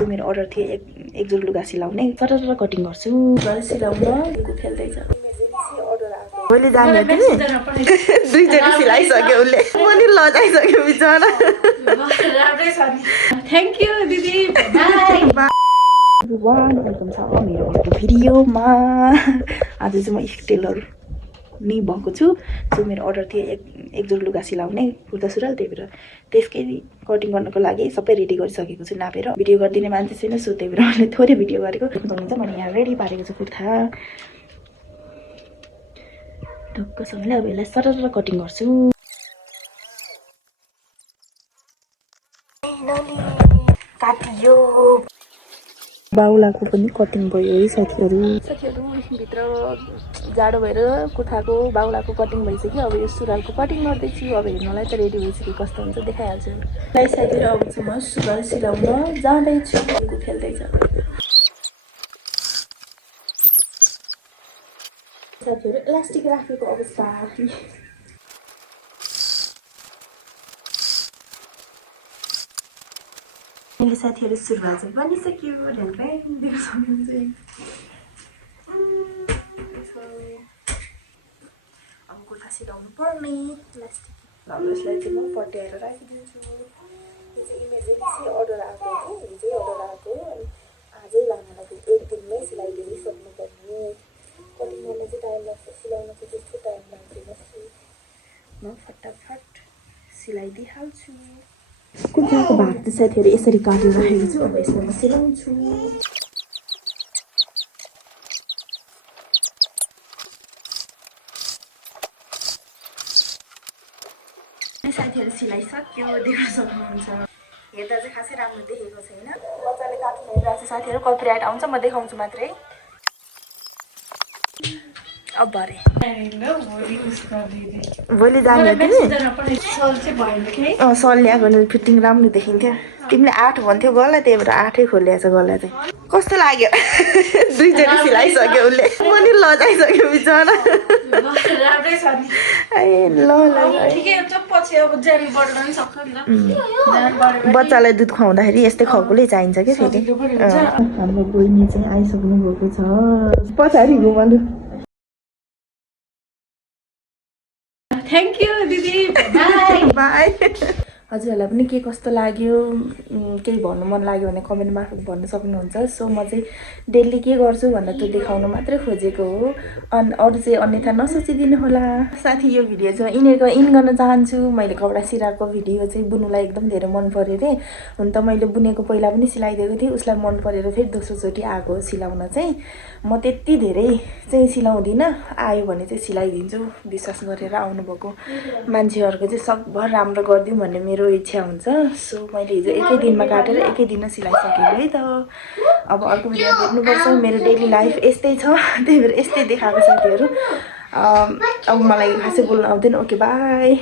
so मेरो order थियो एक जोडी लुगा सिलाउने सरर कटिङ गर्छु सिलाउन खेल्दैछ मैले जाने तिमी दुईजना सिलाइसक्यो उसले पनि लजाइसक्यो बिचरा थ्याङ्क यू दिदी बाई वेलकम छ मेरो अर्को भिडियोमा आज चाहिँ म स्टेलर नै भएको छु सो मेरो अर्डर थियो एक जोडी लुगा सिलाउने कुर्ता सुरुवाल त्यही भएर त्यसकै कटिङ गर्नको लागि सबै रेडी गरिसकेको छु नापेर भिडियो गरिदिने मान्छे छैन सो त्यही भएर मैले थोरै भिडियो गरेको हुन्छ मैले यहाँ रेडी पारेको छु कुर्ता ढक्कसँगले अब यसलाई सरर कटिङ गर्छु काटियो बाउलाको पनि कटिङ भयो है साथीहरू भित्र जाडो भएर कुर्ताको बाउलाको कटिङ भइसक्यो अब यो सुरुवालको कटिङ गर्दैछु अब हेर्नलाई त रेडी भइसक्यो कस्तो हुन्छ देखाइहाल्छु साथीहरू अब चाहिँ म सुरुवाल सिलाउन जाँदैछु खेल्दैछ साथीहरू इलास्टिक राखेको अवस्था मैले साथीहरू सुरुवाल चाहिँ बनिसक्यो ढ्याङ्ग्याङ दिनु सक्नुहुन्छ अब कुर्ता सिलाउनु पर्ने इलास्टिक अब यसलाई चाहिँ म पट्याएर राखिदिन्छु यो चाहिँ इमर्जेन्सी अर्डर आएको हो हिजै अर्डर आएको आजै लानलाई एक दिनमै सिलाइदिनु सक्नुपर्ने कटिङ गर्न चाहिँ टाइम लाग्छ सिलाउन चाहिँ त्यस्तो टाइम लाग्दैन म फटाफट सिलाइदिइहाल्छु कुर्ताको भाग चाहिँ साथीहरू यसरी काटेर राखेको छु अब यसलाई म सिलाउँछु साथीहरू सिलाइसक्यो देख्न सक्नुहुन्छ हेर्दा चाहिँ खासै राम्रो देखेको छैन बच्चाले काट्नु हेरिरहेको छ साथीहरू कपिराइट आउँछ म देखाउँछु मात्रै अब भरे भोलि जाने सल ल्याएको भने फिटिङ राम्रो देखिन्थ्यो तिमीले 8 भन्थ्यौ गला त्यही भएर 8 खोलिएको छ गला चाहिँ कस्तो लाग्यो दुईजना सिलाइसक्यो उसले पनि लजाइसक्यो बिचरा बच्चालाई दुध खुवाउँदाखेरि यस्तै खकुलै चाहिन्छ कि फेरि हाम्रो बहिनी चाहिँ आइसक्नु भएको छ पछाडि घुमाउनु थ्याङ्क यू दिदी बाई बाई हजुरहरूलाई पनि के कस्तो लाग्यो केही भन्नु मन लाग्यो भने कमेन्ट मार्फत भन्न सक्नुहुन्छ सो म चाहिँ डेली के गर्छु भनेर त देखाउनु मात्रै खोजेको हो अरू चाहिँ अन्यथा नसोचिदिनु होला साथी यो भिडियो चाहिँ यिनीहरूको इन गर्न चाहन्छु मैले कपडा सिलाएको भिडियो चाहिँ बुनुलाई एकदम धेरै मन पऱ्यो अरे हुन त मैले बुनेको पहिला पनि सिलाइदिएको थिएँ उसलाई मन परेर फेरि दोस्रोचोटि आएको सिलाउन चाहिँ म त्यति धेरै चाहिँ सिलाउँदिनँ आयो भने चाहिँ सिलाइदिन्छु विश्वास गरेर आउनुभएको मान्छेहरूको चाहिँ सकभर राम्रो गरिदिउँ भन्ने मेरो इच्छा हुन्छ सो मैले हिजो एकै दिनमा काटेर एकै दिन सिलाइसकेको है त अब अर्को भिडियो हेर्नुपर्छ मेरो डेली लाइफ यस्तै छ त्यही भएर यस्तै देखाएको साथीहरू अब मलाई खासै बोल्नु आउँदैन ओके बाई